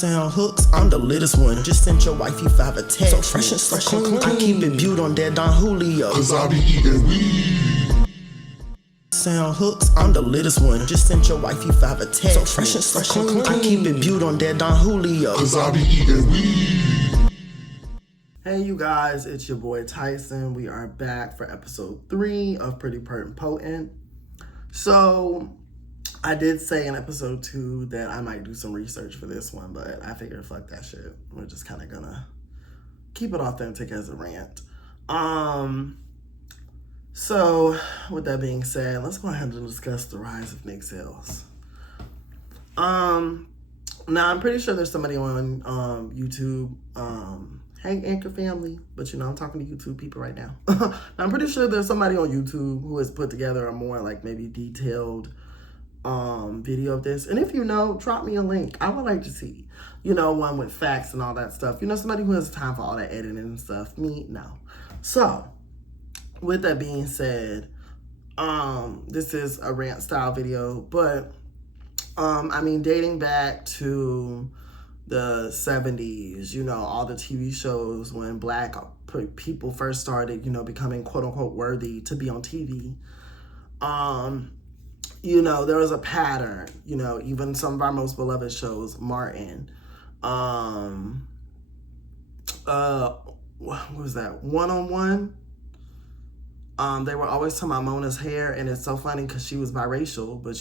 Sound hooks, I'm the littest one. Just sent your wifey 5 a text. So fresh and so clean. I keep it viewed on that Don Julio. Cause I be eating weed. Sound hooks, I'm the littest one. Just sent your wifey 5 a text. So fresh and so clean. I keep it viewed on that Don Julio. Cause I be eating weed. Hey you guys, it's your boy Tyson. We are back for episode 3 of Pretty Pert and Potent. So I did say in episode 2 that I might do some research for this one, but I figured fuck that shit. We're just kind of gonna keep it authentic as a rant. So with that being said, let's go ahead and discuss the rise of Nigcels. Now I'm pretty sure there's somebody on YouTube. Hey, Anchor family, but I'm talking to YouTube people right now. Now, I'm pretty sure there's somebody on YouTube who has put together a more like maybe detailed video of this. And if you know, drop me a link. I would like to see, one with facts and all that stuff. Somebody who has time for all that editing and stuff. Me, no. So, with that being said, this is a rant style video, but dating back to the 70s, all the TV shows when black people first started, becoming quote unquote worthy to be on TV. There was a pattern, even some of our most beloved shows, Martin, what was that? One-on-One. They were always talking about Mona's hair, and it's so funny because she was biracial, but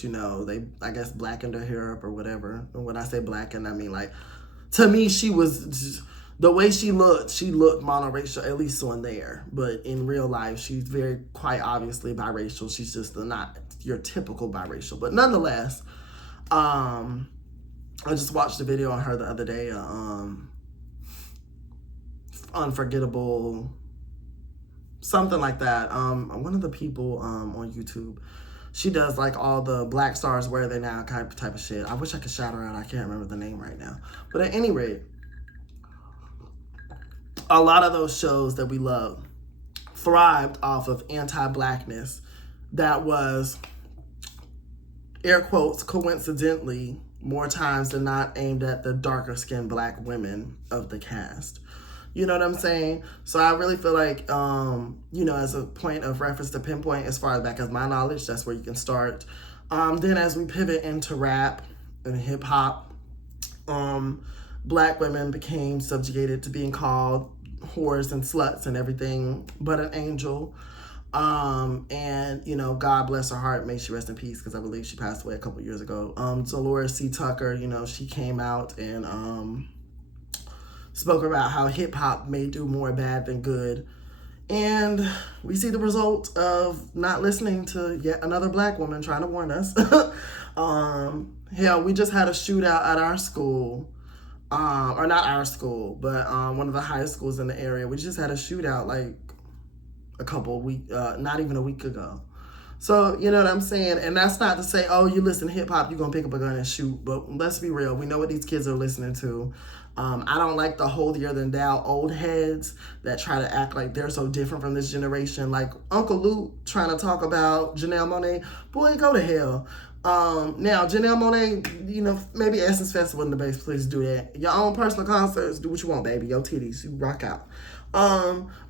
they, I guess, blackened her hair up or whatever. And when I say blackened, I mean like, to me, she was just, the way she looked monoracial, at least on there. But in real life, she's quite obviously biracial. She's just not your typical biracial. But nonetheless, I just watched a video on her the other day, Unforgettable, something like that. One of the people on YouTube, she does like all the Black Stars Where Are They Now type of shit. I wish I could shout her out. I can't remember the name right now. But at any rate, a lot of those shows that we love thrived off of anti-blackness that was, air quotes, coincidentally, more times than not aimed at the darker skinned black women of the cast. You know what I'm saying? So I really feel like, as a point of reference to pinpoint as far back as my knowledge, that's where you can start. Then as we pivot into rap and hip hop, black women became subjugated to being called whores and sluts and everything but an angel. And God bless her heart, may she rest in peace, because I believe she passed away a couple years ago. Dolores C. Tucker, she came out and spoke about how hip-hop may do more bad than good. And we see the result of not listening to yet another black woman trying to warn us. Hell, we just had a shootout at our school. Or not our school, but one of the highest schools in the area. We just had a shootout like a couple of weeks, not even a week ago. So, you know what I'm saying? And that's not to say, oh, you listen to hip-hop, you're going to pick up a gun and shoot. But let's be real. We know what these kids are listening to. I don't like the holier-than-thou old heads that try to act like they're so different from this generation. Like Uncle Luke trying to talk about Janelle Monáe. Boy, go to hell. Now, Janelle Monáe, maybe Essence Festival in the base, please do that. Your own personal concerts, do what you want, baby. Your titties, you rock out.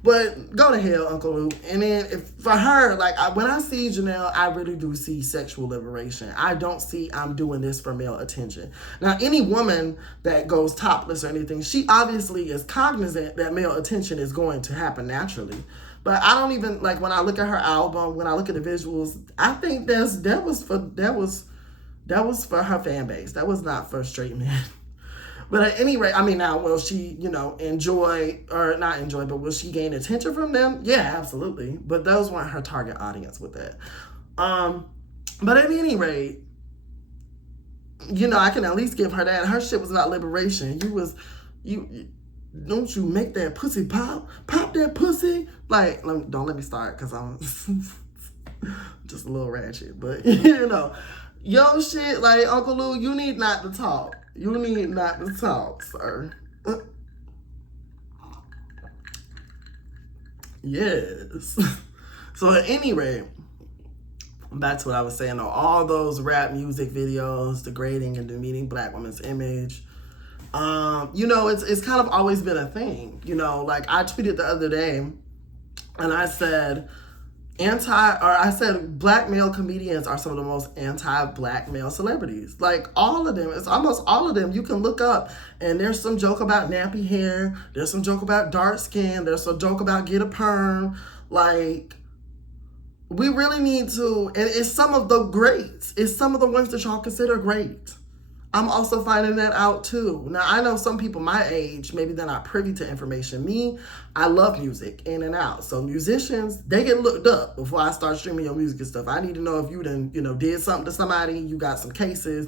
But go to hell, Uncle Luke. And then for her, when I see Janelle, I really do see sexual liberation. I don't see I'm doing this for male attention. Now, any woman that goes topless or anything, she obviously is cognizant that male attention is going to happen naturally. But I don't even, when I look at her album, when I look at the visuals, I think that was for her fan base. That was not for straight men. But at any rate, now, will she, enjoy, or not enjoy, but will she gain attention from them? Yeah, absolutely. But those weren't her target audience with that. But at any rate, I can at least give her that. Her shit was about liberation. Don't you make that pussy pop that pussy. Don't let me start, because I'm just a little ratchet. But, yo shit, Uncle Lou, you need not to talk. You need not to talk, sir. Yes. So at any rate, back to what I was saying, all those rap music videos degrading and demeaning black women's image, You know, it's kind of always been a thing. You know, like I tweeted the other day, and I said I said black male comedians are some of the most anti-black male celebrities. Like all of them, it's almost all of them. You can look up, and there's some joke about nappy hair. There's some joke about dark skin. There's some joke about get a perm. Like, we really need to, and it's some of the greats. It's some of the ones that y'all consider great. I'm also finding that out too. Now, I know some people my age, maybe they're not privy to information. Me, I love music in and out. So musicians, they get looked up before I start streaming your music and stuff. I need to know if you done, did something to somebody, you got some cases.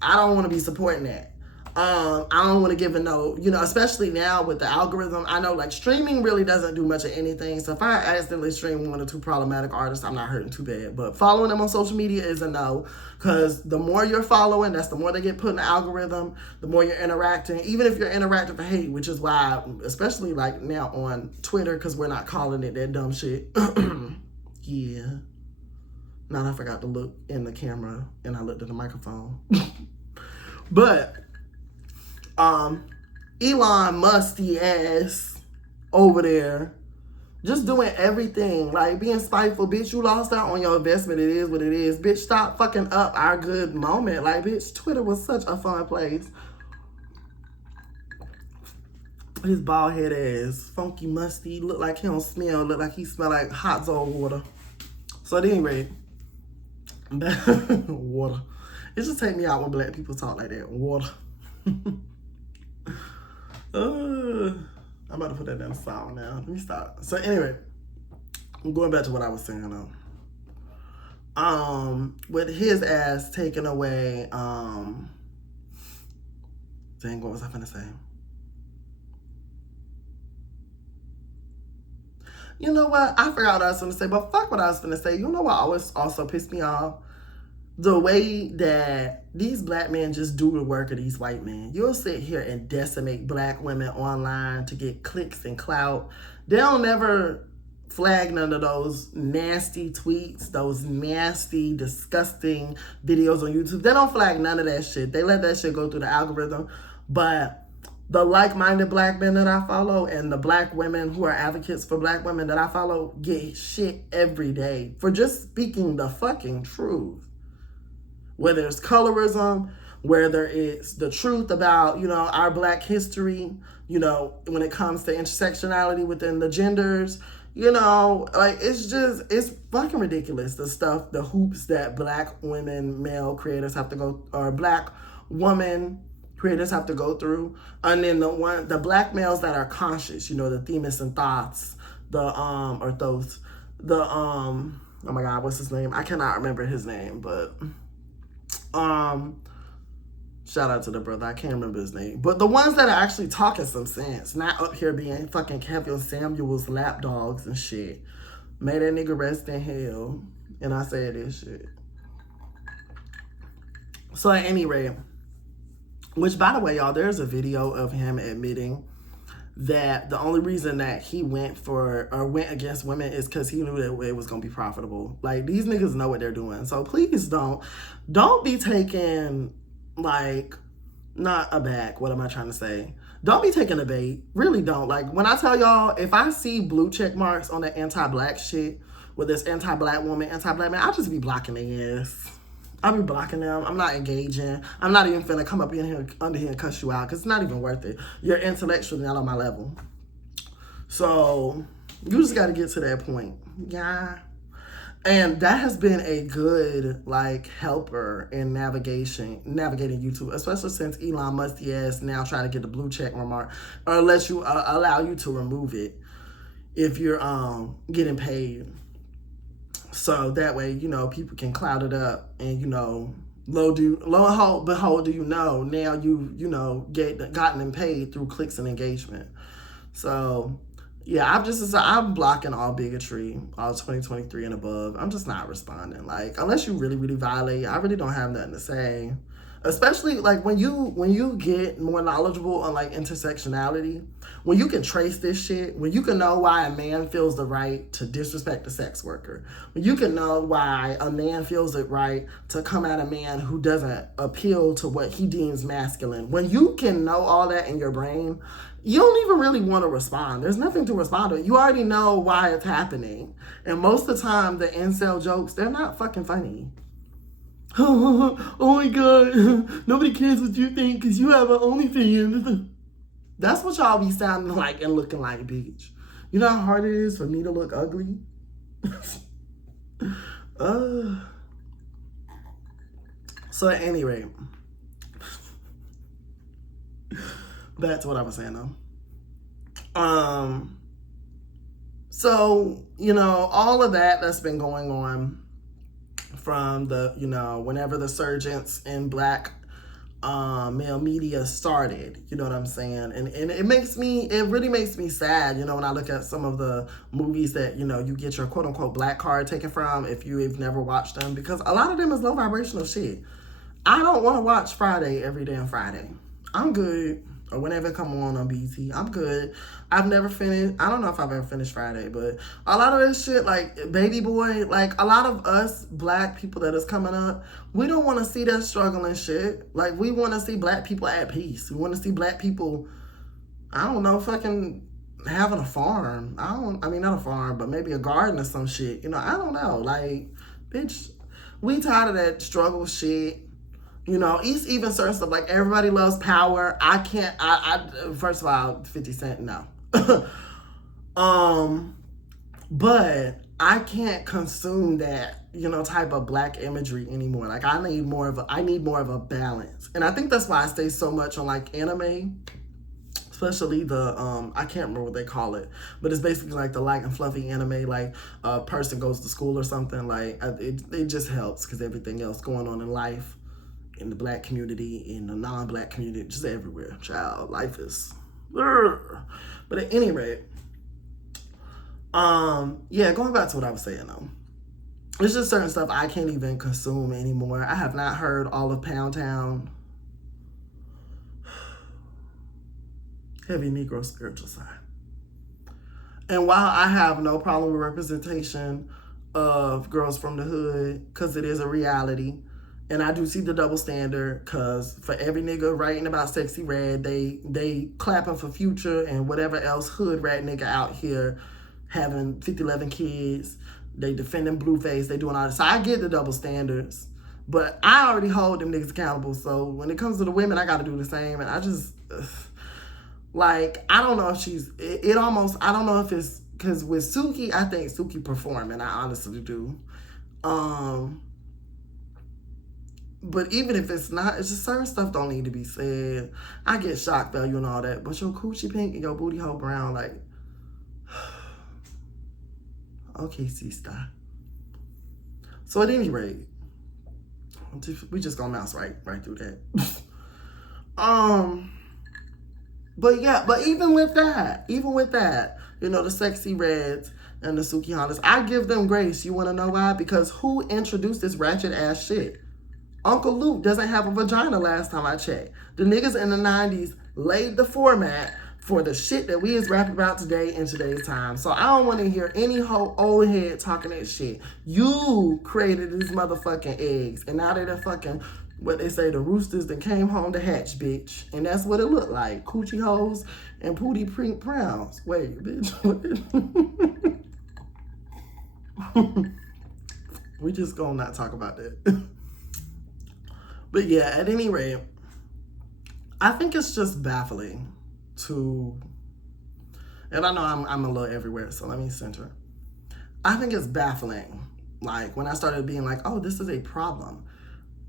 I don't want to be supporting that. I don't want to give a no, especially now with the algorithm. I know like streaming really doesn't do much of anything. So if I accidentally stream one or two problematic artists, I'm not hurting too bad. But following them on social media is a no, because the more you're following, that's the more they get put in the algorithm, the more you're interacting. Even if you're interacting for hate, which is why, especially like now on Twitter, because we're not calling it that dumb shit. Yeah. Now I forgot to look in the camera and I looked at the microphone. But Elon musty ass over there just doing everything, like being spiteful. Bitch, you lost out on your investment. It is what it is. Bitch, stop fucking up our good moment. Like, bitch, Twitter was such a fun place. His bald head ass, funky musty, look like he don't smell, look like he smell like hot zone water. So at any rate, water. It just take me out when black people talk like that. Water. I'm about to put that down sound now. Let me stop. So anyway, I'm going back to what I was saying though. With his ass taking away, dang, what was I finna say? You know what? I forgot what I was gonna say, but fuck what I was gonna say. You know what always also pissed me off? The way that these black men just do the work of these white men. You'll sit here and decimate black women online to get clicks and clout. They don't never flag none of those nasty tweets, those nasty, disgusting videos on YouTube. They don't flag none of that shit. They let that shit go through the algorithm. But the like-minded black men that I follow and the black women who are advocates for black women that I follow get shit every day for just speaking the fucking truth. Whether it's colorism, whether it's the truth about, our black history, when it comes to intersectionality within the genders, like it's fucking ridiculous. The stuff, the hoops that black women, male creators have to go, or black woman creators have to go through. And then the black males that are conscious, the Themis and Thoughts, oh my God, what's his name? I cannot remember his name, but shout out to the brother, I can't remember his name, but the ones that are actually talking some sense, not up here being fucking Kevin Samuels lapdogs and shit. May that nigga rest in hell. And I say this shit. So at any rate, which by the way, y'all, there's a video of him admitting that the only reason that he went against women is because he knew that it was going to be profitable. Like, these niggas know what they're doing. So please don't be taken, like, not aback. What am I trying to say? Don't be taking a bait. Really don't. Like, when I tell y'all, if I see blue check marks on the anti-black shit, whether it's anti-black woman, anti-black man, I'll just be blocking their ass. I'll be blocking them. I'm not engaging. I'm not even finna come up in here under here and cuss you out because it's not even worth it. You're intellectually not on my level. So you just got to get to that point. Yeah. And that has been a good, like, helper in navigating YouTube, especially since Elon Musk ass now trying to get the blue check remark, or allow you to remove it if you're getting paid. So that way, people can cloud it up and, lo and behold, do you know, now you've gotten them paid through clicks and engagement. So yeah, I'm blocking all bigotry, all 2023 and above. I'm just not responding. Like, unless you really, really violate, I really don't have nothing to say. Especially like when you get more knowledgeable on like intersectionality, when you can trace this shit, when you can know why a man feels the right to disrespect a sex worker, when you can know why a man feels it right to come at a man who doesn't appeal to what he deems masculine, when you can know all that in your brain, you don't even really want to respond. There's nothing to respond to. You already know why it's happening. And most of the time, the incel jokes, they're not fucking funny. Oh my God, nobody cares what you think because you have an OnlyFans. That's what y'all be sounding like and looking like, bitch. You know how hard it is for me to look ugly? So at any rate, back to what I was saying though. So, you know, all of that's been going on from the, you know, whenever the surgence in black male media started, you know what I'm saying? And it really makes me sad, you know, when I look at some of the movies that, you know, you get your quote unquote black card taken from if you've never watched them, because a lot of them is low vibrational shit. I don't want to watch Friday every damn Friday. I'm good. Or whenever it come on BT, I'm good. I've never finished. I don't know if I've ever finished Friday, but a lot of this shit, like Baby Boy, like a lot of us black people that is coming up, we don't want to see that struggle and shit. Like we want to see black people at peace. We want to see black people, I don't know, fucking having a farm. I mean, not a farm, but maybe a garden or some shit. You know, I don't know. Like, bitch, we tired of that struggle shit. You know, it's even certain stuff, like everybody loves power. I first of all, 50 Cent, no. But I can't consume that, you know, type of black imagery anymore. Like I need more of a balance. And I think that's why I stay so much on like anime, especially the, I can't remember what they call it, but it's basically like the light and fluffy anime, like a person goes to school or something, like it just helps because everything else going on in life, in the black community, in the non-black community, just everywhere. Child, life is... But at any rate, yeah, going back to what I was saying though. It's just certain stuff I can't even consume anymore. I have not heard all of Pound Town. Heavy Negro spiritual side. And while I have no problem with representation of girls from the hood, because it is a reality, and I do see the double standard, because for every nigga writing about Sexy Red, they clapping for Future and whatever else hood rat nigga out here having 50-11 kids. They defending Blueface. They doing all this. So I get the double standards, but I already hold them niggas accountable. So when it comes to the women, I got to do the same. And I just, like, I don't know if she's, it almost, I don't know if it's, because with Suki, I think Suki performing. I honestly do. But even if it's not, it's just certain stuff don't need to be said. I get shock value and all that, but your coochie pink and your booty hole brown, like, okay, sister. So at any rate, we just gonna mouse right through that. But yeah, but even with that, you know, the Sexy Reds and the Suki Hondas, I give them grace. You wanna know why? Because who introduced this ratchet ass shit? Uncle Luke doesn't have a vagina last time I checked. The niggas in the 90s laid the format for the shit that we is rapping about today in today's time. So I don't want to hear any whole old head talking that shit. You created these motherfucking eggs, and now they're fucking, what they say, the roosters that came home to hatch, bitch. And that's what it looked like. Coochie hoes and pooty pink browns. Wait, bitch. We just gonna not talk about that. But yeah, at any rate, I think it's just baffling to, and I know I'm a little everywhere, so let me center. I think it's baffling, like when I started being like, oh, this is a problem.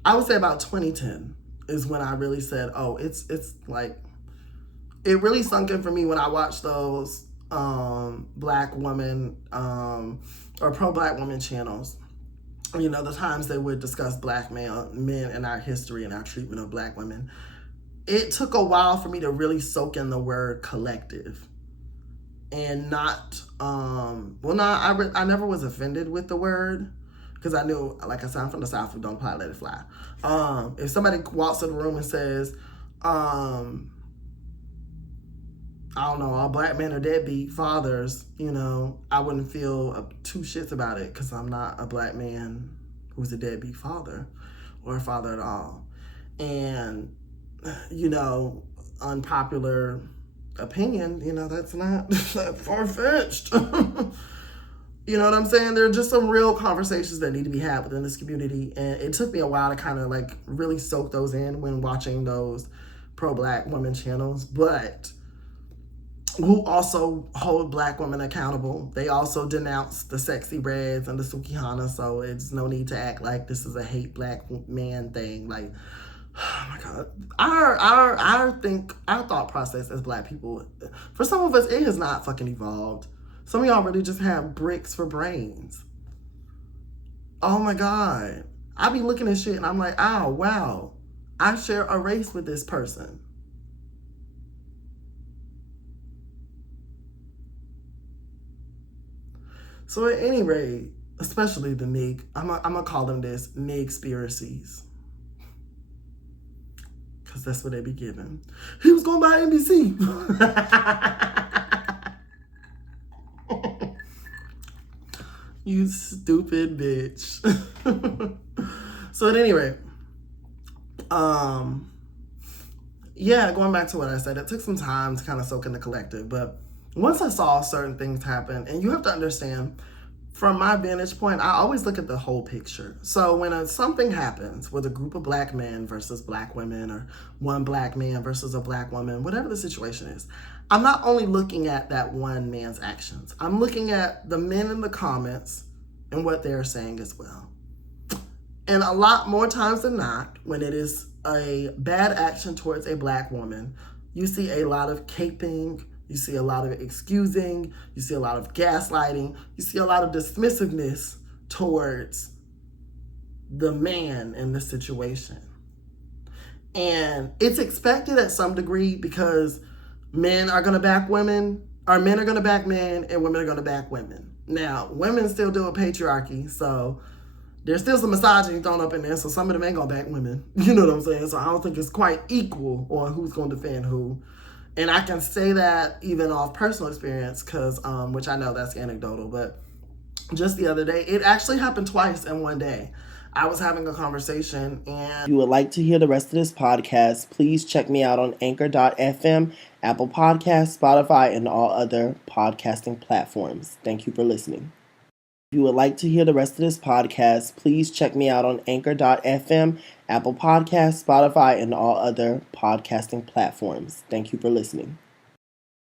I would say about 2010 is when I really said, oh, it's like, it really sunk in for me when I watched those black women or pro-black women channels. You know, the times they would discuss black men and our history and our treatment of black women. It took a while for me to really soak in the word collective and not, I never was offended with the word. because I knew, like I said, I'm from the South, who don't apply, let it fly. If somebody walks in the room and says, I don't know, all black men are deadbeat fathers, you know, I wouldn't feel two shits about it, because I'm not a black man who's a deadbeat father or a father at all. And, you know, unpopular opinion, you know, that's not that far-fetched. You know what I'm saying? There are just some real conversations that need to be had within this community. And it took me a while to kind of like really soak those in when watching those pro-black women channels, but who also hold black women accountable. They also denounce the sexy reds and the Sukihana, so it's no need to act like this is a hate black man thing. Like, oh my God. I think our thought process as black people, for some of us, it has not fucking evolved. Some of y'all really just have bricks for brains. Oh my God. I be looking at shit and I'm like, oh, wow. I share a race with this person. So at any rate, especially the Nig, I'm gonna call them this, Nigspiracies. Because that's what they be giving. He was going by NBC. You stupid bitch. So at any rate, yeah, going back to what I said, it took some time to kind of soak in the collective, but once I saw certain things happen, and you have to understand, from my vantage point, I always look at the whole picture. So when something happens with a group of black men versus black women, or one black man versus a black woman, whatever the situation is, I'm not only looking at that one man's actions. I'm looking at the men in the comments and what they're saying as well. And a lot more times than not, when it is a bad action towards a black woman, you see a lot of caping, you see a lot of excusing, you see a lot of gaslighting, you see a lot of dismissiveness towards the man in the situation. And it's expected at some degree, because men are gonna back women, or men are gonna back men, and women are gonna back women. Now, women still do a patriarchy, so there's still some misogyny thrown up in there, so some of them ain't gonna back women. You know what I'm saying? So I don't think it's quite equal on who's gonna defend who. And I can say that even off personal experience, because, which I know that's anecdotal, but just the other day, it actually happened twice in one day. I was having a conversation, and If you would like to hear the rest of this podcast, please check me out on Anchor.fm, Apple Podcasts, Spotify, and all other podcasting platforms. Thank you for listening. If you would like to hear the rest of this podcast, please check me out on Anchor.fm, Apple Podcasts, Spotify, and all other podcasting platforms. Thank you for listening.